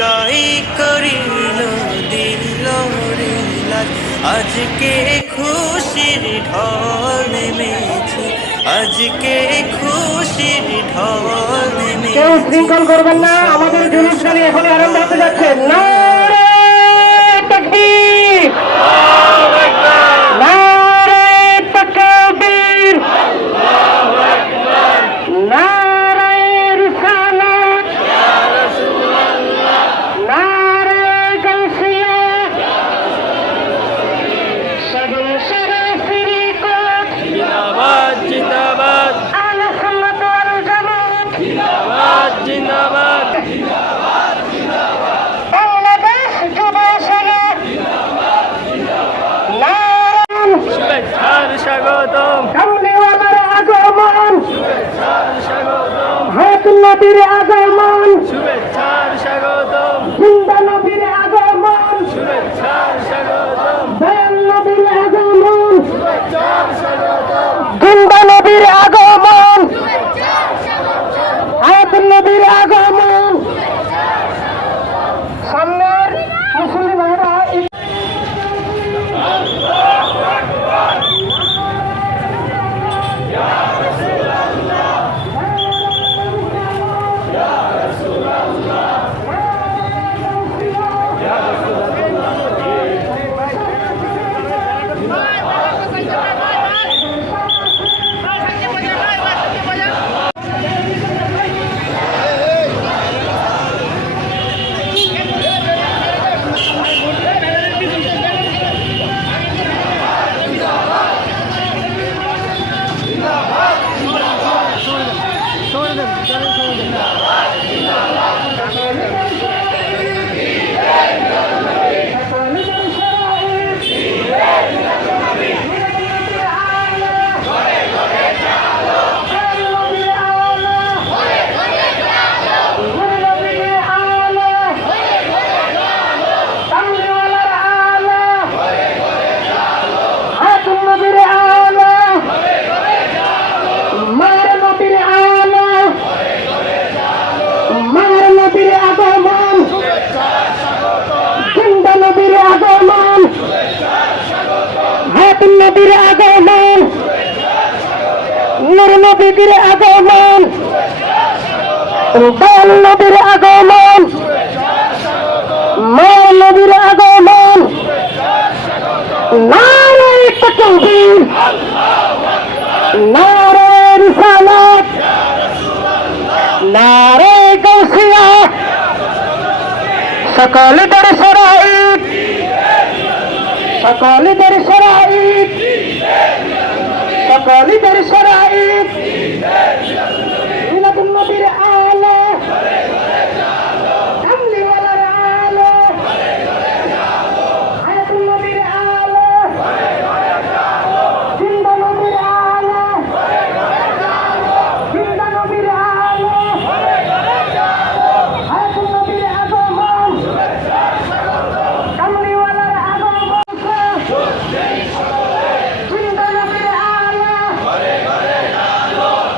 জয় করিল দিল রে লাজ। আজকে খুশির ঢল নেমেছে, আজকে খুশির ঢল নেমেছে। কেউ শৃঙ্খল করবেন না, আমাদের জুলুস গাড়ি এখন আরম্ভ হতে যাচ্ছে। নারে তাকবীর, নারে তাকবীর, নারে রিসালাত, নারে গাউসিয়া, সকল শরীফের কোট জিন্দাবাদ জিন্দাবাদ আহলে সুন্নাত ওয়াল জামাত, জিন্দাবাদ জিন্দাবাদ বাংলাদেশ যুব সংঘ, নারায়ণ শুভেচ্ছার স্বাগতম, কামলিওয়ালার আগমন, শুভেচ্ছার স্বাগতম, হাত নবীর আগমন, শুভেচ্ছার স্বাগতম, জিন্দা নবীর আগমন, শুভেচ্ছার স্বাগতম, দয়াল নবীর আগমন, শুভেচ্ছার স্বাগতম, জিন্দা নবীর আগমন, হাত নবীর আগমন। সামনের মুসলিম ভাইরা নবীর আগমন, নূর নবীর আগমন, দয়াল নবীর আগমন, মা নবীর আগমন, নারে তাকবীর, নারে রিসালাত, নারে গাউসিয়া, সকল দরসরাইত, সকল দরসরাইত, সকল দরসরাইত, মিলাদুন নবীর আলো, কামলিওয়ালার আলো, হায়াতুন নবীর আলো, জিন্দা নবীর আলো, জিন্দা নবীর আলো, হায়াতুন নবীর আগমন, কামলিওয়ালার আগমন, জিন্দা নবীর আলো,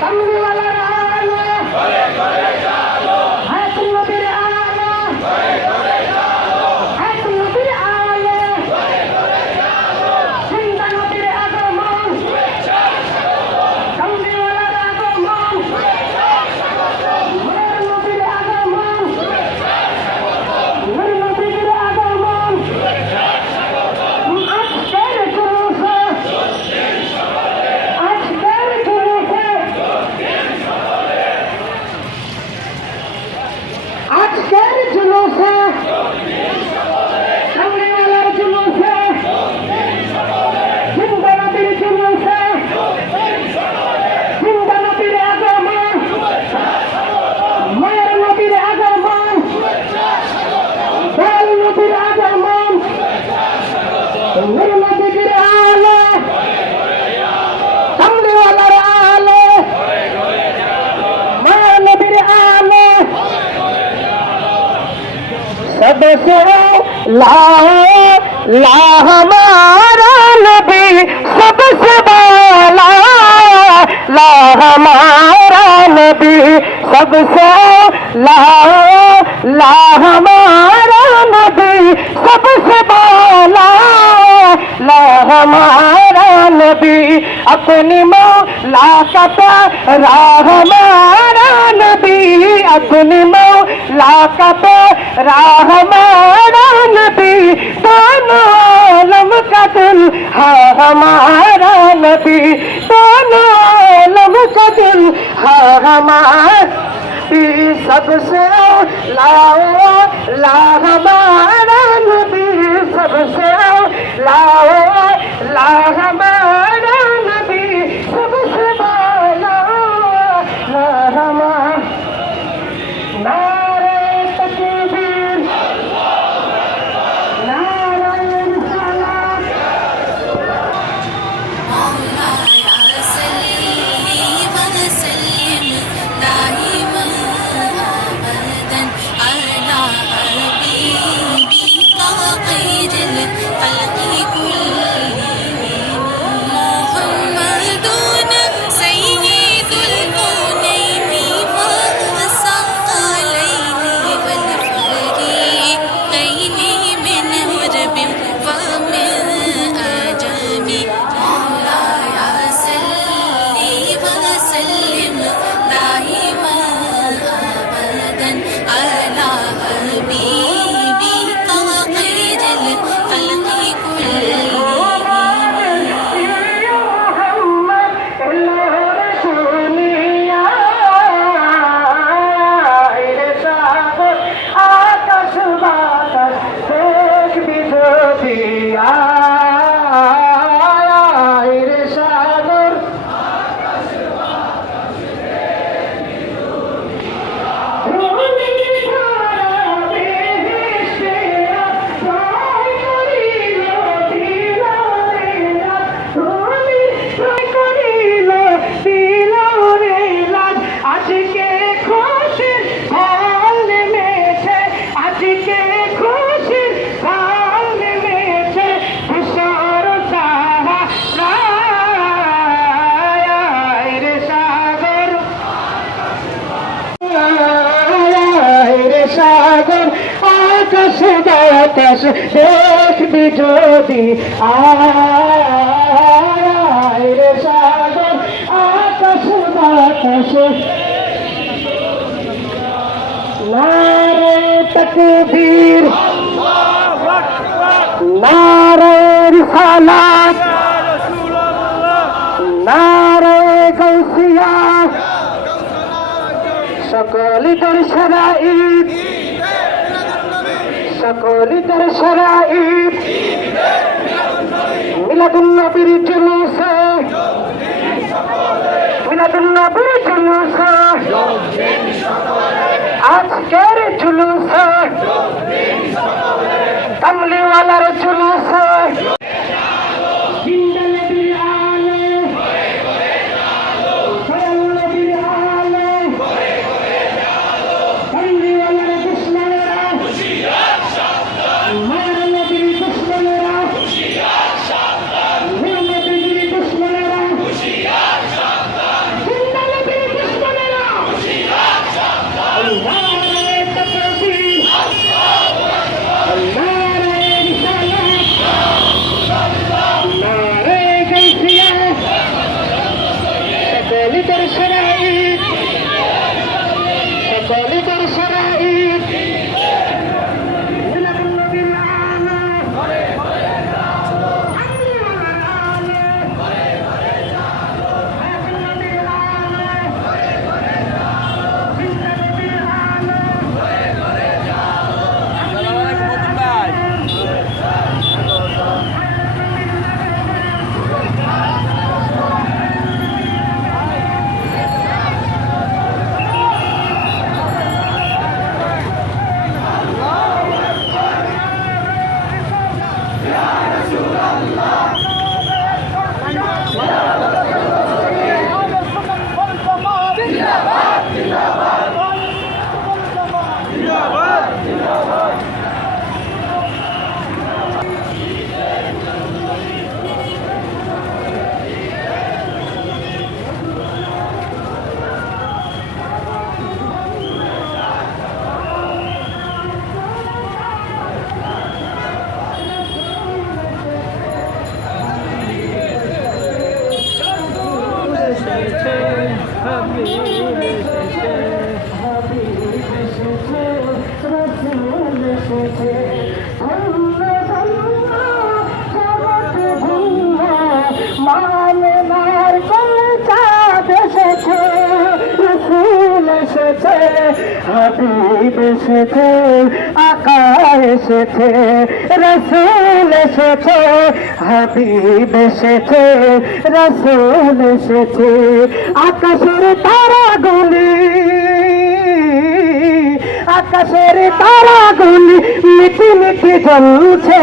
কামলিওয়ালার আলো, হায়াতুন নবীর আলো, হায়াতুন নবীর আলো, জিন্দা নবীর আগমন, কামলিওয়ালার আগমন, নূর নবীর আগমন, নূর নবীর আগমন, আজকের জুলুসে, আজকের জুলুসে, আজকের জুলুসে, কামলিওয়ালার জুলুসে, জিন্দা নবীর জুলুসে, জিন্দা নবীর আগমন, মায়ের নবীর আগমন, দয়াল নবীর আগমন, নূর নবীর আলো, কামলিওয়ালার আলো, মায়ের নবীর আলো, सबसे ला हमारा नबी सबसे बाला ला हमारा नबी सबसे ला हमारा नबी सबसे बाला ला हमारा नबी अपनी मौला का प्यारा हमारा नबी अपनी मौला का प्यारा हमारा नबी दोनों आलम का दुल्हा हमारा नबी दोनों आलम का दुल्हा हमारा सबसे ला हमारा नबी सबसे ला हमारा नबी सबसे बाला ला हमारा नारे तकबीर नारे रिसालत مولاي صل وسلم دائما ابدا على حبيبك خير الخلق كلهم محمد سيد الكونين والثقلين والفريقين من عرب ومن عجم مولاي صل وسلم دائما ابدا على حبيبك خير الخلق كلهم আজকে খুশির ফল নেমেছে আজকে খুশির ফল নেমেছে ধূসর সাহারায় রে সাগর রে সাগর আকাশ বাতাস দেখবি যদি আয় রে সাগর আকাশ বাতাস নারে তকবীর নারে রিসালাত নারে গৌসিয়া সকলি তোর শরাঈত সকলি তোর শরাঈত মিলাদুন নবীর জুলুসে মিলাদুন নবীর জুলুসে আজকের জুলুসে কামলিওয়ালার জুলুসে জিন্দা নবীর আলো সয়াল নবীর আলো কামলিওয়ালার দুশ্মনেরা মার নবীর দুশ্মনেরা নূর নবীর দুশ্মনেরা জিন্দা নবীর দুশ্মনেরা নারে তাকবীর নারে রিসালাত মামেনার কলচা দেশেছে রসুল এসেছে হাবিব এসেছে আকা এসেছে রসুল এসেছে হাবিব এসেছে রসুল এসেছে আকাশের তারাগুলি আকাশের তারাগুলি মিটি মিটি জ্বলছে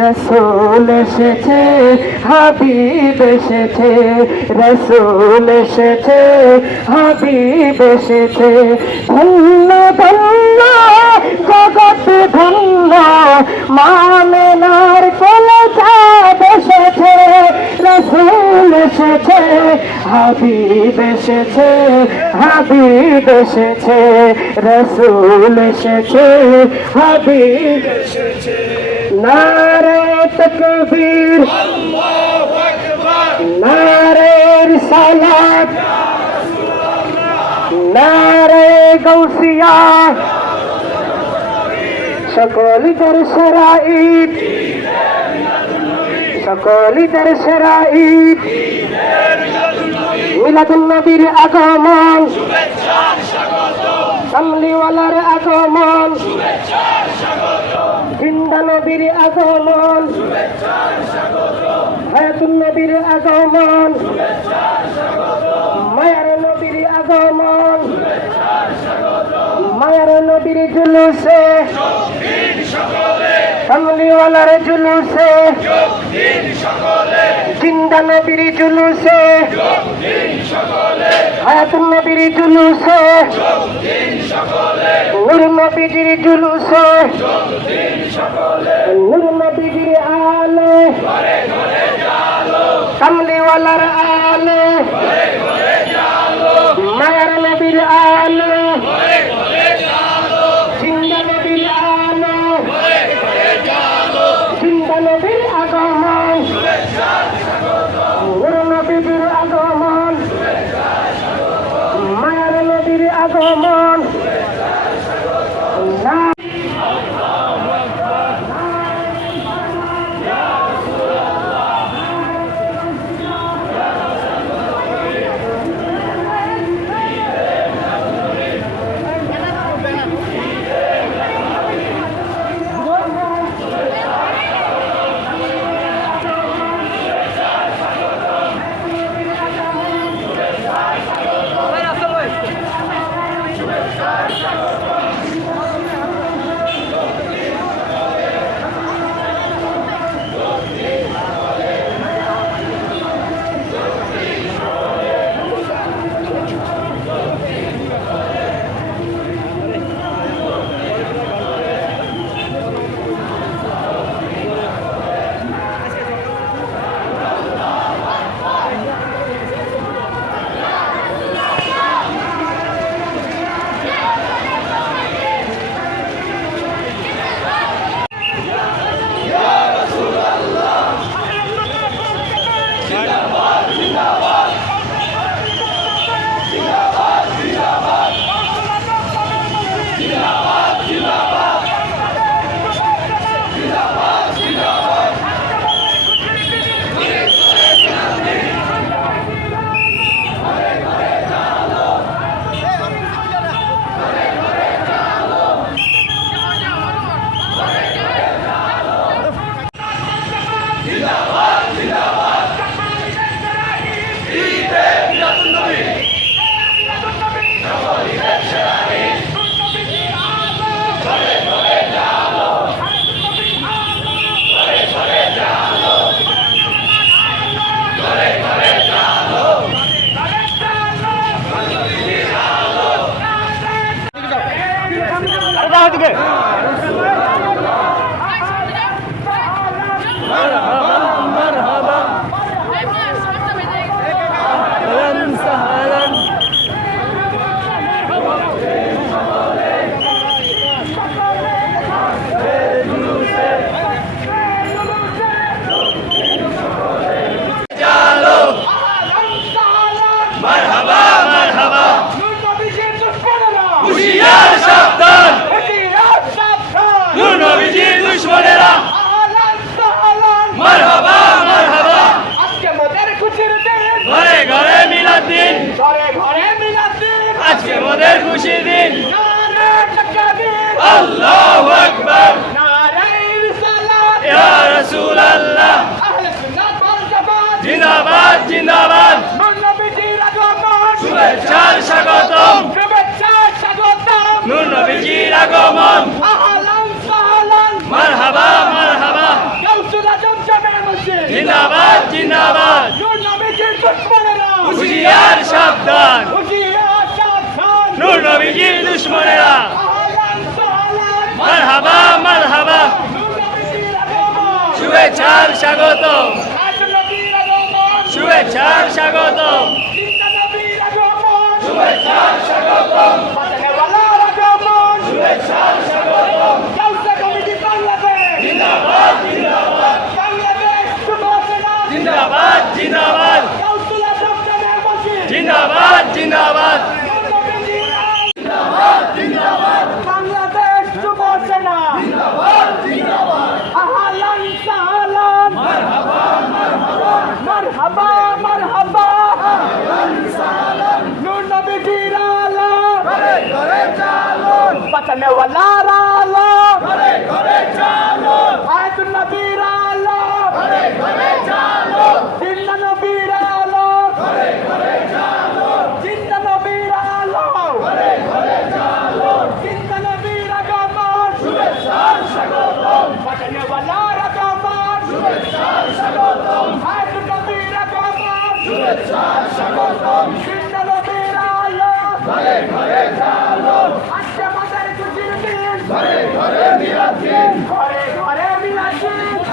রসুল এসেছে হাবিব এসেছে রসুল এসেছে হাবিব এসেছে ধন্য ধন্য জগৎ ধন্য মামেনার কলচা এসেছে রসুল এসেছে হাবিব এসেছে হাবিব এসেছে রসুল এসেছে হাবিব এসেছে নারে তাকবীর আল্লাহু আকবার নারে রিসালাত নারে গাউসিয়া সকলিদের সেরা ঈদ সকলিদের সেরা ঈদ মিলাদুন নবীর আগমন শুভেচ্ছার স্বাগতম কামলিওয়ালার আগমন শুভেচ্ছার স্বাগতম জিন্দা নবীর আগমন শুভেচ্ছার স্বাগতম হায়াতুন নবীর আগমন শুভেচ্ছার স্বাগতম মায়ার নবীর আগমন শুভেচ্ছার স্বাগতম মায়ার নবীর জুলুসে দিন সকলে কামলিওয়ালার জুলুসে দিন সকলে জিন্দা নবীর জুলুসে দিন সকলে হায়াতুন নবীর জুলুসে দিন সকলে নূর নবীজির জুলুসে দিন সকলে নূর নবীজির আলো ঘরে ঘরে জালো কামলিওয়ালার আলো ঘরে ঘরে জালো মায়ার নবীর আলো ঘরে ঘরে জালো জিন্দা নবীর আলো ঘরে ঘরে জালো জিন্দা নবীর আগমন শুভেচ্ছার স্বাগতম নূর নবীজির আগমন মায়ার নবীর আগমন না আগমন আহলান সাহলান মারহাবা মারহাবা গাউসুল আজম জামে মসজিদ জিন্দাবাদ জিন্দাবাদ নূর নবীজির দুশমনেরা হুশিয়ার সাবধান হুশিয়ার সাবধান নূর নবীজির দুশমনেরা আহলান সাহলান মারহাবা মারহাবা নূর নবীজির আগমন শুভেচ্ছার স্বাগতম আজ নবীর আগমন শুভেচ্ছার স্বাগতম জিন্দা নবীর আগমন শুভেচ্ছার স্বাগতম বাদনেওয়ালার আগমন শুভেচ্ছার স্বাগতম গাউসে কমিটি বাংলাদেশ জিন্দাবাদ জিন্দাবাদ বাংলাদেশ যুবসেনা জিন্দাবাদ জিন্দাবাদ গাউসুল আজম জামে মসজিদ জিন্দাবাদ জিন্দাবাদ নূর নবীজির বাংলাদেশ যুবসেনা আহলান সাহলান মারহাবা মারহাবা নূর নবীজির আলো বাঁচানে ওয়ালার আলো আয়াতুন নবীর আলো জিন্দা নবীর আলো জিন্দা নবীর আলো জিন্দা নবীর আগমন বাঁচানে ওয়ালার আগমন আয়াতুন নবীর আগমন জিন্দা নবীর আলো আজকে আমাদের খুশির দিন ঘরে ঘরে মিলাদ দিন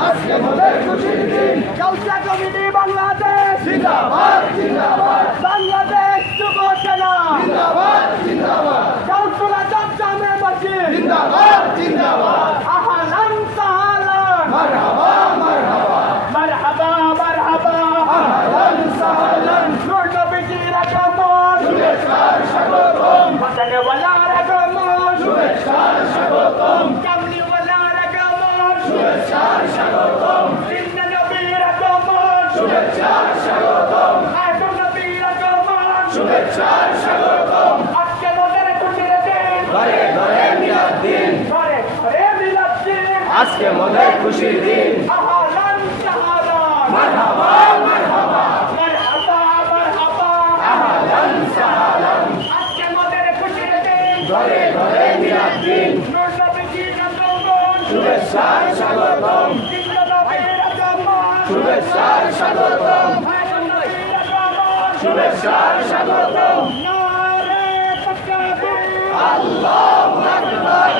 আজকে আমাদের খুশির দিন গাউসিয়া কমিটি বাংলাদেশ জিন্দাবাদ জিন্দাবাদ বাংলাদেশ যুবসেনা জিন্দাবাদ জিন্দাবাদ গাউসুল আজম জামে মসজিদ জিন্দাবাদ জিন্দাবাদ আহলান সাহলান মারহাবা মারহাবা মারহাবা মারহাবা আহলান সাহলান নূর নবীজির আগমন শুভেচ্ছার স্বাগতম বাঁচানেওয়ালার আগমন শুভেচ্ছার স্বাগতম কামলিওয়ালার আগমন শুভেচ্ছার স্বাগতম জিন্দা নবীর আগমন শুভেচ্ছার স্বাগতম আয়াতুন নবীর আগমন শুভেচ্ছার স্বাগতম আজকে আমাদের খুশির দিন ঘরে ঘরে মিলাদ দিন ঘরে ঘরে মিলাদ দিন আজকে আমাদের খুশির দিন আহলান সাহলান মারহাবা মারহাবা মারহাবা মারহাবা আহলান সাহলান আজকে আমাদের খুশির দিন ঘরে ঘরে মিলাদ দিন নূর নবীজির আগমন শুভেচ্ছার স্বাগতম জিন্দা নবীর আগমন শুভেচ্ছার স্বাগতম আয়াতুন নবীর আগমন শুভেচ্ছার স্বাগতম নারে তাকবীর আল্লাহু আকবার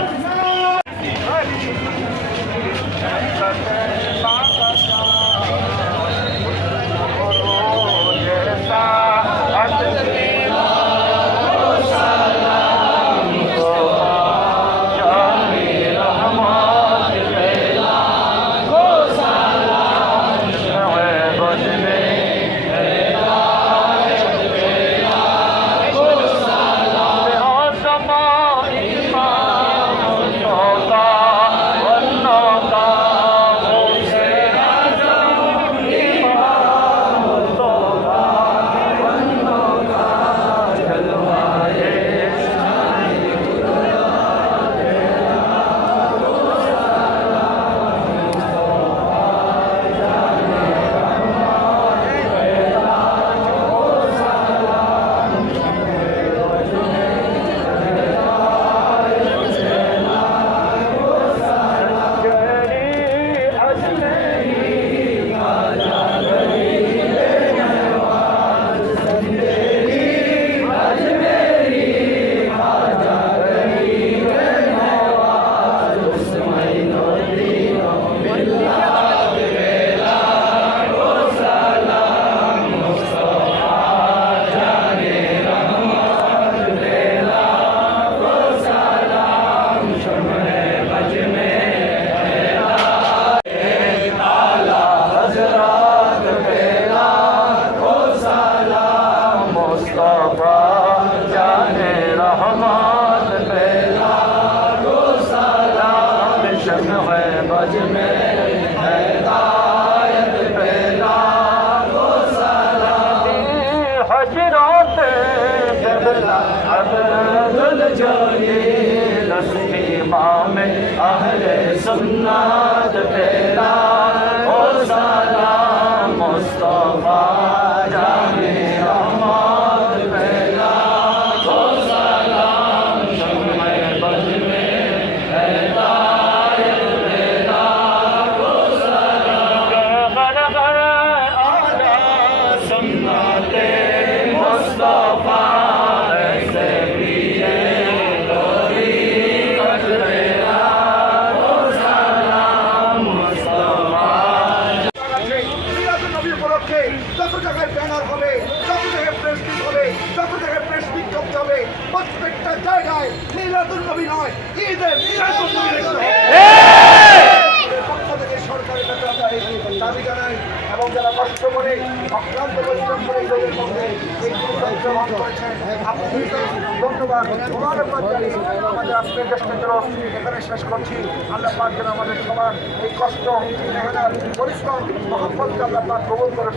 ধন্যবাদ মোবারকবাদ জানিয়ে আমাদের আজকের জ্যেষ্ঠ জুলুস এখানে শেষ করছি। আল্লাহ পাক যেন আমাদের সবার এই কষ্ট মেহনত পরিশ্রম মহব্বতকে আল্লাহ পাক কবুল করে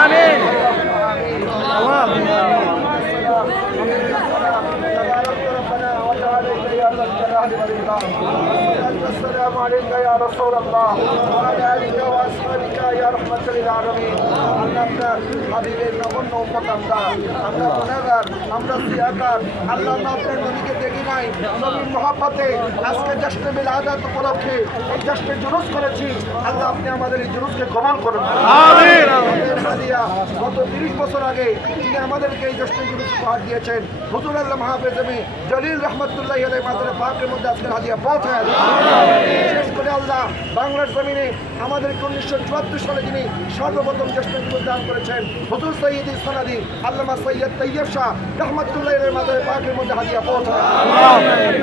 আমিন السلام عليك يا رسول الله وعلى آلك وأصحابك يا رحمة للعالمين আপনার হাবিবের নগণ্য উম্মত আমরা গুনাহগার, আমরা সিয়াকার। আল্লাহ আপনার নবীকে দেখি নাই, নবীর মহব্বতে আজকে জ্যেষ্ঠ মিলাদাত উপলক্ষে এই জ্যেষ্ঠ জুলুস করেছি। আল্লাহ আপনি আমাদের এই জুলুসকে কবুল করুন আমিন। হাদিয়া গত 30 বছর আগে তিনি আমাদেরকে এই জ্যেষ্ঠ জুলুস উপহার দিয়েছেন। হুজুর আল্লাহ মাহফিজ জলিল রহমতুল্লাহ আলাইহি মাদ্রাসা পাকের মধ্যে আজকের হাদিয়া পৌঁছায় বিশেষ করে আল্লাহ বাংলার জমিনে আমাদেরকে 1974 সালে যিনি সর্বপ্রথম জ্যেষ্ঠ জুলুস দান করেছেন হুজুর সৈয়দ সনাদি আল্লামা সৈয়দ তৈয়ব শাহ রহমতুল্লাহ আলাইহি মাদ্রাসা পাকের মধ্যে হাদিয়া পৌঁছায়।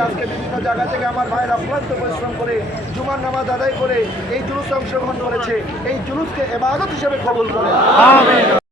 আজকে বিভিন্ন জায়গা থেকে আমার ভাইরা অক্লান্ত পরিশ্রম করে জুমার নামাজ আদায় করে এই জুলুসে অংশগ্রহণ করেছে। এই জুলুসকে ইবাদত হিসেবে কবুল করে আমিন।